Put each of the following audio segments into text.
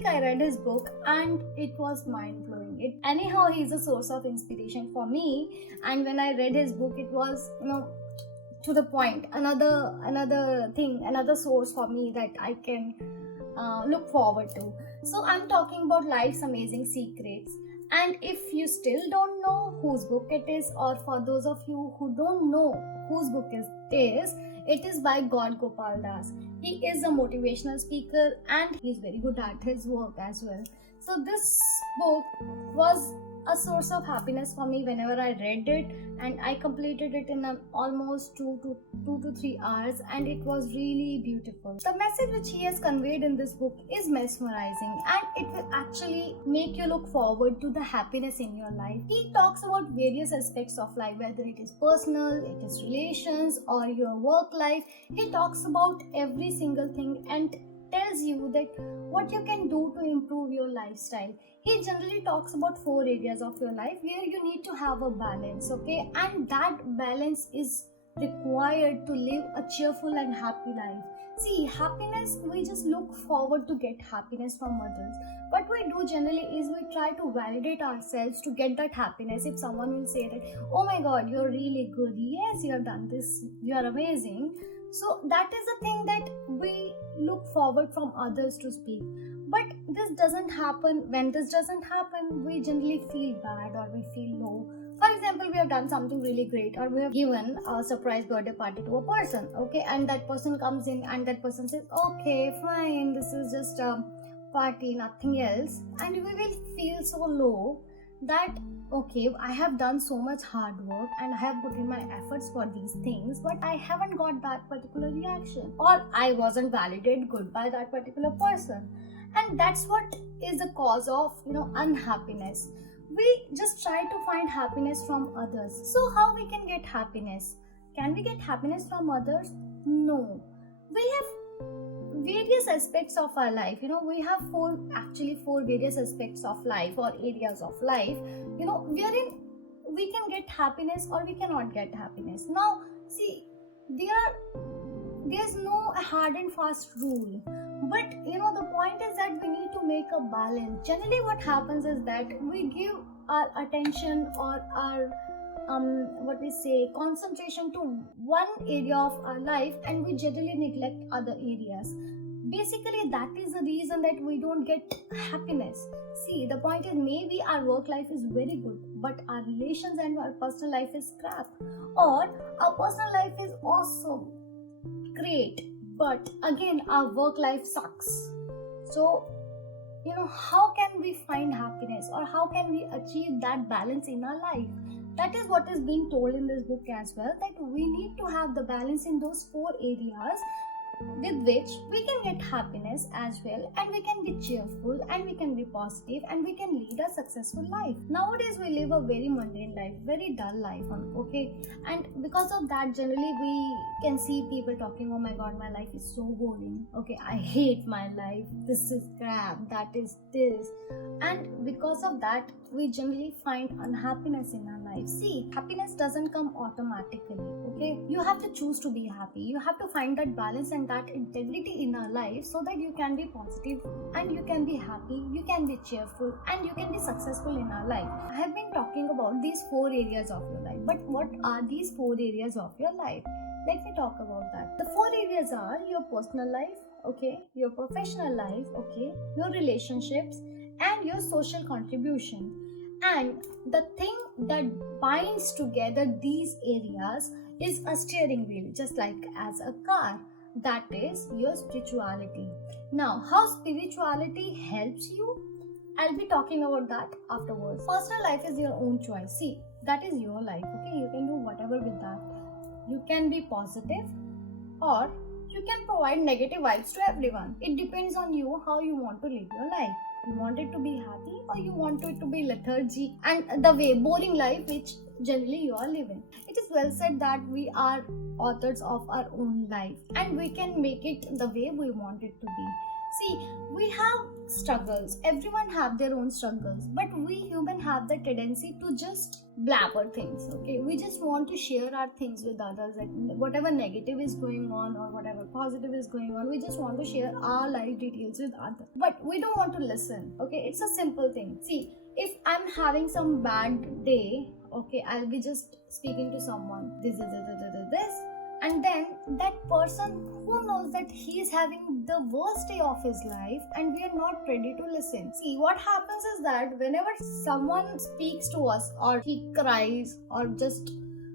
week I read his book and it was mind-blowing. Anyhow, he's a source of inspiration for me, and when I read his book, it was, to the point. Another thing, another source for me that I can look forward to. So I'm talking about Life's Amazing Secrets. And if you still don't know whose book it is, or for those of you who don't know whose book it is by Gaur Gopal. He is a motivational speaker and he's very good at his work as well. So this book was a source of happiness for me whenever I read it, and I completed it in almost 2 to 3 hours, and it was really beautiful. The message which he has conveyed in this book is mesmerizing, and it will actually make you look forward to the happiness in your life. He talks about various aspects of life, whether it is personal, it is relations, or your work life. He talks about every single thing and tells you that what you can do to improve your lifestyle. He generally talks about 4 areas of your life where you need to have a balance, okay? And that balance is required to live a cheerful and happy life. See, happiness, we just look forward to get happiness from others. What we do generally is we try to validate ourselves to get that happiness. If someone will say that, oh my god, you're really good, yes, you have done this, you are amazing. So that is the thing that we look forward from others to speak. But this doesn't happen. When this doesn't happen, we generally feel bad or we feel low. For example, we have done something really great, or we have given a surprise birthday party to a person, okay, and that person comes in and that person says, okay, fine, this is just a party, nothing else, and we will feel so low that, okay, I have done so much hard work and I have put in my efforts for these things, but I haven't got that particular reaction, or I wasn't validated good by that particular person. And that's what is the cause of, unhappiness. We just try to find happiness from others. So how we can get happiness? Can we get happiness from others? No. We have various aspects of our life. We have four various aspects of life or areas of life, wherein we can get happiness or we cannot get happiness. Now, see, there's no hard and fast rule. But the point is that we need to make a balance. Generally what happens is that we give our attention or our concentration to one area of our life, and we generally neglect other areas. Basically, that is the reason that we don't get happiness. See, the point is, maybe our work life is very good, but our relations and our personal life is crap. Or our personal life is awesome, great, but again our work life sucks. So how can we find happiness, or how can we achieve that balance in our life? That is what is being told in this book as well, that we need to have the balance in those 4 areas with which we can get happiness as well, and we can be cheerful, and we can be positive, and we can lead a successful life. Nowadays we live a very mundane life, very dull life, okay, and because of that generally we can see people talking, oh my god, my life is so boring, okay, I hate my life, this is crap, that is this, and because of that we generally find unhappiness in our life. See, happiness doesn't come automatically, okay? You have to choose to be happy. You have to find that balance and that integrity in our life so that you can be positive and you can be happy, you can be cheerful, and you can be successful in our life. I have been talking about these 4 areas of your life, but what are these 4 areas of your life? Let me talk about that. The 4 areas are your personal life, okay, your professional life, okay, your relationships, and your social contribution. And the thing that binds together these areas is a steering wheel, just like as a car. That is your spirituality. Now, how spirituality helps you? I'll be talking about that afterwards. Personal life is your own choice. See, that is your life, okay? You can do whatever with that. You can be positive, or you can provide negative vibes to everyone. It depends on you how you want to live your life. You want it to be happy, or you want it to be lethargy and the way boring life which generally you are living. It is well said that we are authors of our own life and we can make it the way we want it to be. See, we have struggles. Everyone have their own struggles, but we human have the tendency to just blabber things. Okay, we just want to share our things with others. Like whatever negative is going on or whatever positive is going on, we just want to share our life details with others. But we don't want to listen. Okay, it's a simple thing. See, if I'm having some bad day, okay, I'll be just speaking to someone. This, and then that person who knows that he is having the worst day of his life and we are not ready to listen. See, what happens is that whenever someone speaks to us or he cries or just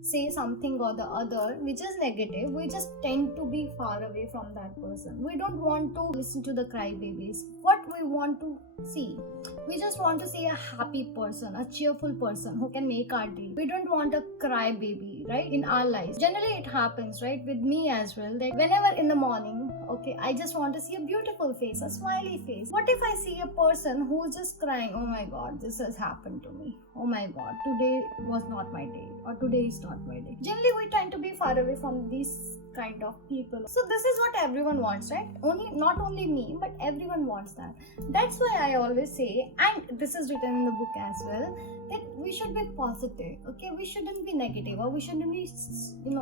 say something or the other which is negative, we just tend to be far away from that person. We don't want to listen to the crybabies. What we want to see, we just want to see a happy person, a cheerful person who can make our day. We don't want a crybaby, right, in our lives. Generally it happens, right, with me as well, that whenever in the morning, okay, I just want to see a beautiful face, a smiley face. What if I see a person who's just crying, oh my god, this has happened to me, oh my god, today was not my day, or today is not my day. Generally we tend to be far away from these kind of people. So this is what everyone wants, right? Not only me, but everyone wants that. That's why I always say, and this is written in the book as well, that we should be positive. Okay, we shouldn't be negative, or we shouldn't be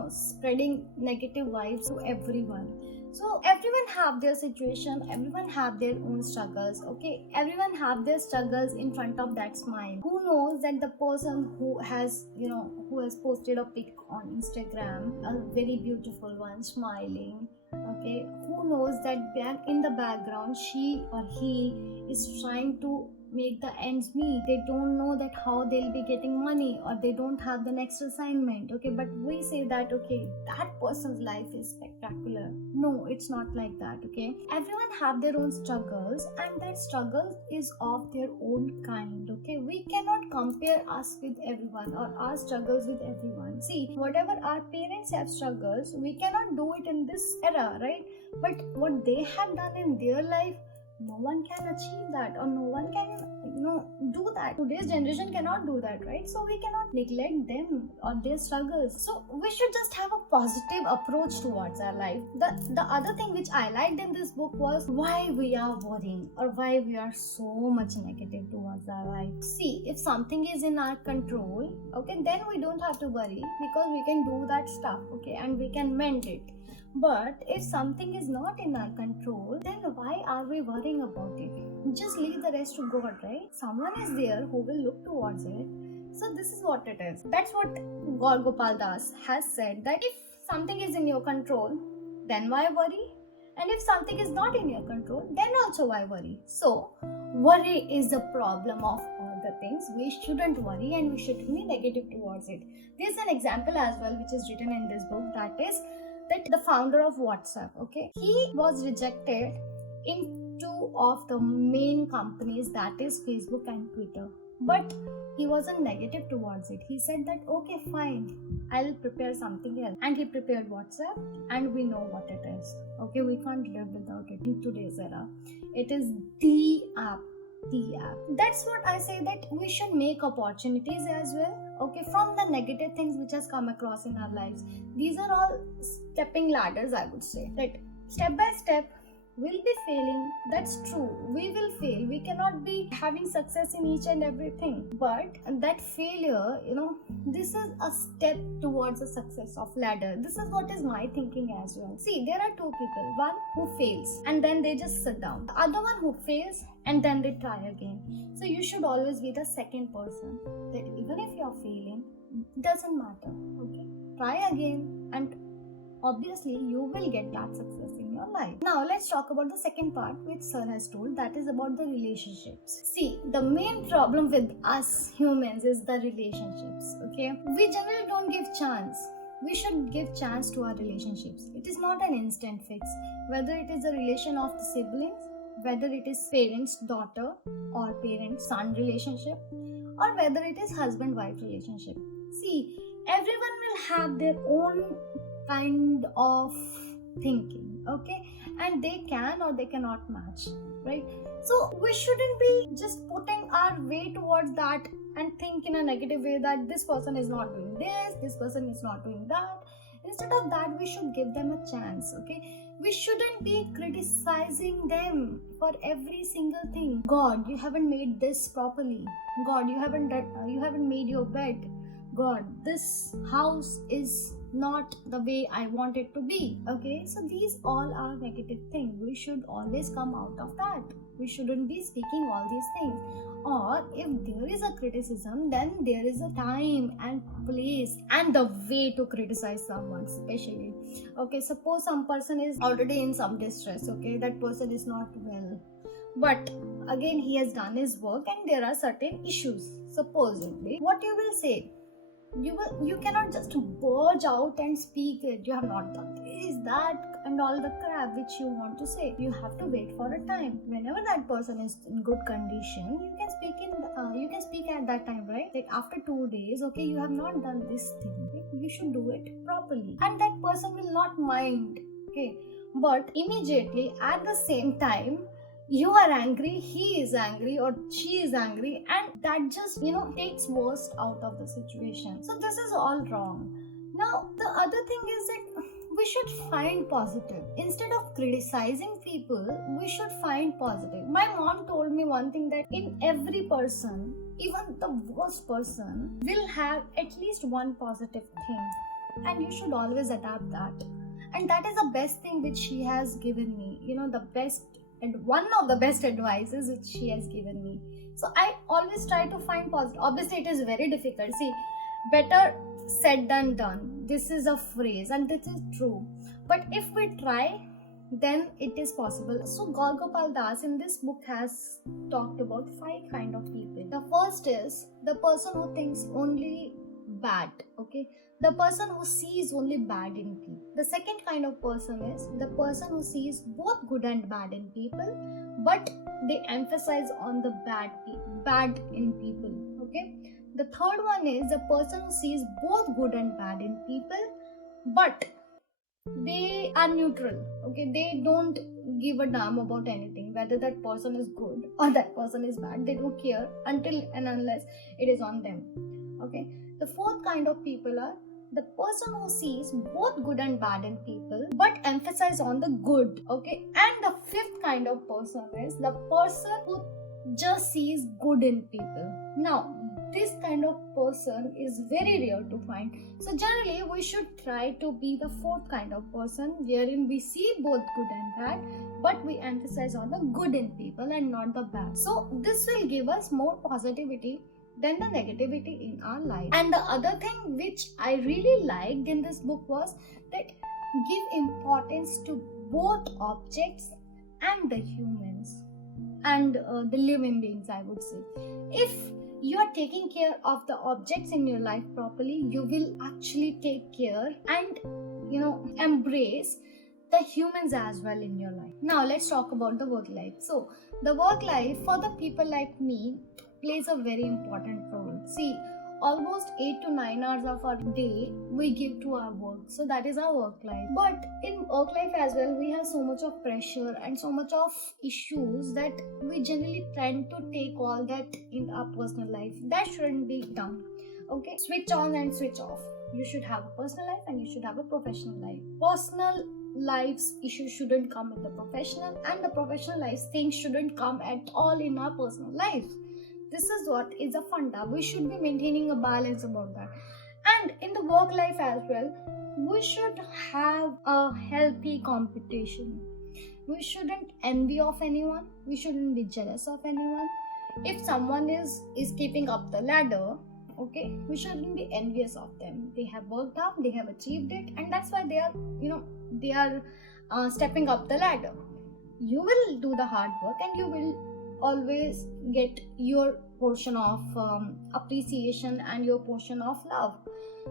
spreading negative vibes to everyone. So everyone have their situation, everyone have their own struggles. Okay, everyone have their struggles in front of that smile. Who knows that the person who has posted a pic on Instagram, a very beautiful one, smiling, okay, who knows that in the background she or he is trying to make the ends meet. They don't know that how they'll be getting money, or they don't have the next assignment. Okay, but we say that, okay, that person's life is spectacular. No, it's not like that. Okay, everyone have their own struggles, and that struggle is of their own kind. Okay, we cannot compare us with everyone or our struggles with everyone. See, whatever our parents have struggles, we cannot do it in this era, right? But what they have done in their life, no one can achieve that, or no one can do that. Today's generation cannot do that, right? So we cannot neglect them or their struggles. So we should just have a positive approach towards our life. The other thing which I liked in this book was why we are worrying, or why we are so much negative towards our life. See, if something is in our control, okay, then we don't have to worry, because we can do that stuff, okay, and we can mend it. But if something is not in our control, then why are we worrying about it? Just leave the rest to God, right? Someone is there who will look towards it. So this is what it is. That's what Gaur Gopal has said, that if something is in your control, then why worry? And if something is not in your control, then also why worry? So worry is the problem of all the things. We shouldn't worry, and we shouldn't be negative towards it. There's an example as well which is written in this book, that is that the founder of WhatsApp, okay, he was rejected in two of the main companies, that is Facebook and Twitter. But he wasn't negative towards it. He said that, okay, fine, I'll prepare something else. And he prepared WhatsApp, and we know what it is. Okay, we can't live without it in today's era. It is the app. That's what I say, that we should make opportunities as well, okay, from the negative things which has come across in our lives. These are all stepping ladders, I would say, that step by step we'll be failing. That's true, we will fail. We cannot be having success in each and everything, but that failure, this is a step towards a success of ladder. This is what is my thinking as well. See, there are two people, one who fails and then they just sit down, the other one who fails and then they try again. So you should always be the second person, that even if you're failing, doesn't matter, okay, try again, and obviously you will get that success in your life. Now let's talk about the second part which sir has told, that is about the relationships. See, the main problem with us humans is the relationships, okay. We generally don't give chance. We should give chance to our relationships. It is not an instant fix, whether it is a relation of the siblings, whether it is parents-daughter or parent-son relationship, or whether it is husband-wife relationship. See, everyone will have their own kind of thinking, okay, and they can or they cannot match, right? So we shouldn't be just putting our way towards that and think in a negative way that this person is not doing this person is not doing that. Instead of that, we should give them a chance, okay? We shouldn't be criticizing them for every single thing. God, you haven't made this properly. God, you haven't made your bed. God, this house is not the way I want it to be. Okay, so these all are negative things. We should always come out of that. We shouldn't be speaking all these things. Or if there is a criticism, then there is a time and place and the way to criticize someone, especially. Okay, suppose some person is already in some distress, okay, that person is not well. But again, he has done his work and there are certain issues. Supposedly, what you will say? You cannot just burst out and speak it. You have not done this, that, and all the crap which you want to say. You have to wait for a time. Whenever that person is in good condition, you can speak at that time, right? Like after 2 days, okay, you have not done this thing. Okay? You should do it properly, and that person will not mind. Okay, but immediately at the same time, you are angry, he is angry, or she is angry, and that just takes worst out of the situation. So this is all wrong. Now the other thing is that we should find positive. Instead of criticizing people, we should find positive. My mom told me one thing, that in every person, even the worst person, will have at least one positive thing, and you should always adapt that. And that is the best thing which she has given me, the best and one of the best advices which she has given me. So I always try to find positive. Obviously it is very difficult. See, better said than done. This is a phrase and this is true. But if we try, then it is possible. So Gaur Gopal Das in this book has talked about 5 kind of people. The first is the person who thinks only bad, okay? The person who sees only bad in people. The second kind of person is the person who sees both good and bad in people, but they emphasize on the bad in people, okay? The third one is the person who sees both good and bad in people, but they are neutral, okay? They don't give a damn about anything, whether that person is good or that person is bad. They don't care until and unless it is on them, okay? The fourth kind of people are the person who sees both good and bad in people but emphasize on the good, okay? And the fifth kind of person is the person who just sees good in people. Now this kind of person is very rare to find. So generally we should try to be the fourth kind of person, wherein we see both good and bad, but we emphasize on the good in people and not the bad. So this will give us more positivity than the negativity in our life. And the other thing which I really liked in this book was that give importance to both objects and the humans and the living beings, I would say. If you are taking care of the objects in your life properly, you will actually take care and embrace the humans as well in your life. Now let's talk about the work life. So the work life for the people like me plays a very important role. See, almost 8 to 9 hours of our day we give to our work, so that is our work life. But in work life as well, we have so much of pressure and so much of issues that we generally tend to take all that in our personal life. That shouldn't be done, okay? Switch on and switch off. You should have a personal life and you should have a professional life. Personal life's issues shouldn't come in the professional, and the professional life's things shouldn't come at all in our personal life. This is what is a funda. We should be maintaining a balance about that. And in the work life as well, we should have a healthy competition. We shouldn't envy of anyone. We shouldn't be jealous of anyone. If someone is keeping up the ladder, okay, we shouldn't be envious of them. They have worked out, they have achieved it, and that's why they are stepping up the ladder. You will do the hard work and you will always get your portion of appreciation and your portion of love.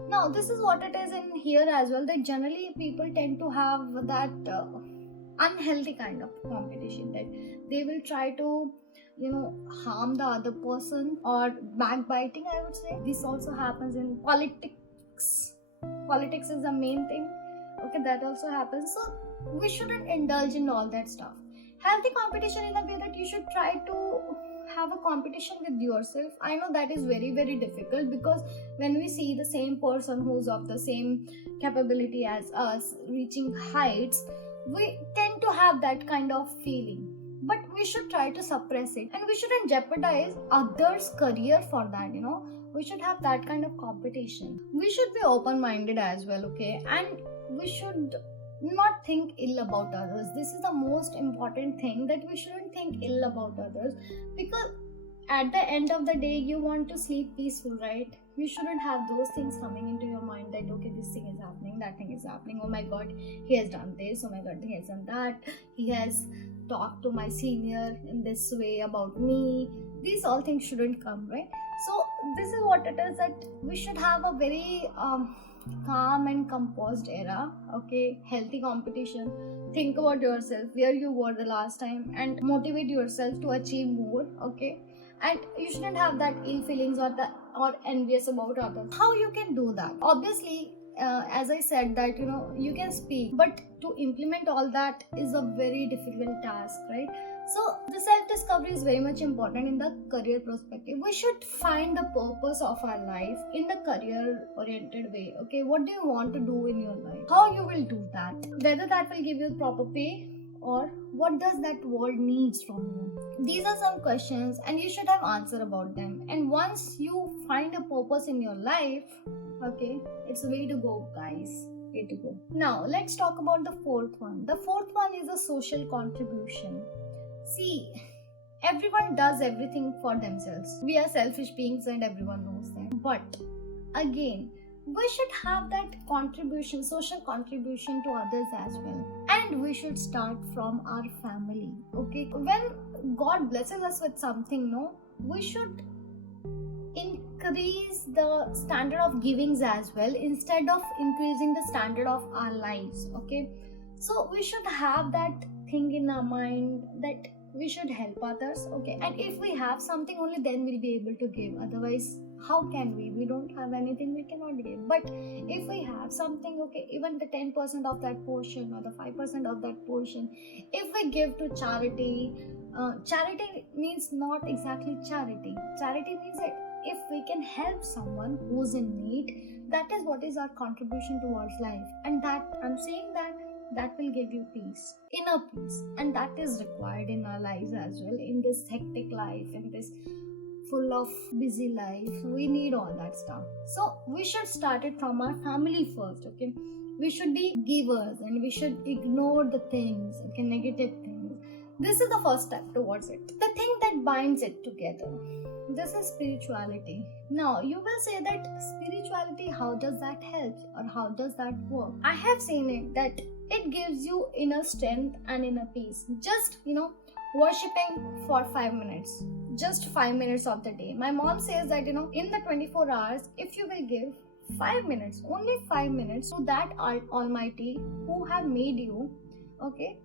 Now this is what it is in here as well, that generally people tend to have that unhealthy kind of competition, that they will try to harm the other person, or backbiting, I would say. This also happens in politics. Politics is the main thing, okay? That also happens. So we shouldn't indulge in all that stuff. Healthy competition in a way that you should try to have a competition with yourself. I know that is very, very difficult, because when we see the same person who's of the same capability as us reaching heights, we tend to have that kind of feeling. But we should try to suppress it, and we shouldn't jeopardize others' career for that, we should have that kind of competition. We should be open-minded as well, okay? And we should not think ill about others. This is the most important thing, that we shouldn't think ill about others, because at the end of the day you want to sleep peaceful, right? You shouldn't have those things coming into your mind that, okay, this thing is happening, that thing is happening, oh my god, he has done this, oh my god, he has done that, he has talked to my senior in this way about me. These all things shouldn't come, right? So this is what it is, that we should have a very calm and composed era, okay? Healthy competition. Think about yourself, where you were the last time, and motivate yourself to achieve more, okay? And you shouldn't have that ill feelings or envious about others. How you can do that? Obviously, as I said that you can speak, but to implement all that is a very difficult task, right? So the self-discovery is very much important in the career perspective. We should find the purpose of our life in the career-oriented way. Okay, what do you want to do in your life? How you will do that? Whether that will give you proper pay, or what does that world needs from you? These are some questions, and you should have answer about them. And once you find a purpose in your life, okay, it's a way to go, guys. Way to go. Now let's talk about the fourth one. The fourth one is a social contribution. See, everyone does everything for themselves. We are selfish beings and everyone knows that. But again, we should have that contribution, social contribution to others as well. And we should start from our family. Okay, when God blesses us with something, we should increase the standard of givings as well, instead of increasing the standard of our lives. Okay, so we should have that thing in our mind that we should help others, okay? And if we have something, only then we'll be able to give. Otherwise, how can we? We don't have anything, we cannot give. But if we have something, okay, even the 10% of that portion or the 5% of that portion, if we give to charity, charity means not exactly charity. Charity means that if we can help someone who's in need, that is what is our contribution towards life. And that, I'm saying that will give you peace, inner peace, and that is required in our lives as well. In this hectic life, in this full of busy life, we need all that stuff. So we should start it from our family first, okay? We should be givers, and we should ignore the things, okay, negative things. This is the first step towards it. The thing that binds it together, this is spirituality. Now you will say that spirituality, how does that help, or how does that work? I have seen it that it gives you inner strength and inner peace. Just worshipping for 5 minutes, just 5 minutes of the day. My mom says that in the 24 hours, if you will give 5 minutes, only 5 minutes, to that Almighty who have made you, okay,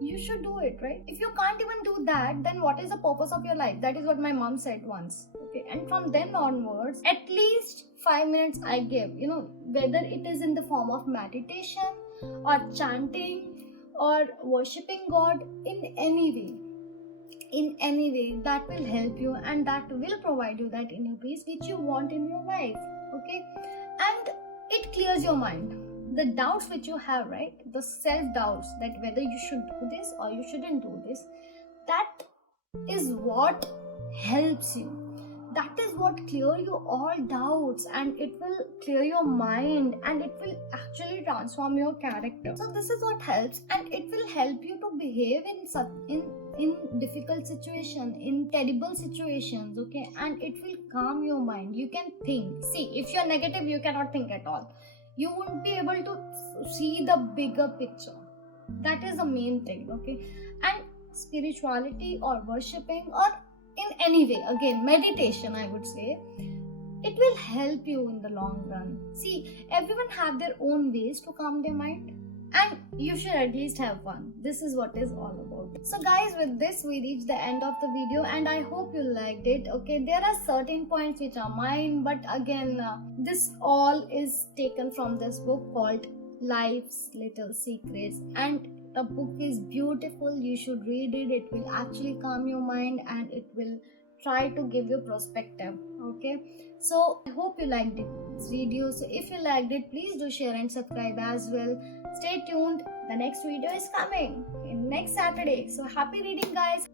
you should do it, right? If you can't even do that, then what is the purpose of your life? That is what my mom said once, okay? And from then onwards, at least 5 minutes I give, whether it is in the form of meditation or chanting or worshipping God, in any way that will help you, and that will provide you that inner peace which you want in your life, okay? And it clears your mind. The doubts which you have, right? The self-doubts that whether you should do this or you shouldn't do this, that is what helps you. That is what clear you all doubts, and it will clear your mind, and it will actually transform your character. So this is what helps, and it will help you to behave in difficult situations, in terrible situations, okay? And it will calm your mind. You can think. See, if you're negative, you cannot think at all. You won't be able to see the bigger picture. That is the main thing, okay? And spirituality or worshipping, or in any way, again, meditation, I would say, it will help you in the long run. See, everyone have their own ways to calm their mind, and you should at least have one. This is what is all about. So guys, with this we reach the end of the video, and I hope you liked it, okay? There are certain points which are mine, but again, this all is taken from this book called life's little secrets. And the book is beautiful. You should read it. It will actually calm your mind and it will try to give you perspective. Okay, so I hope you liked this video. So if you liked it, please do share and subscribe as well. Stay tuned. The next video is coming in next Saturday. So happy reading, guys.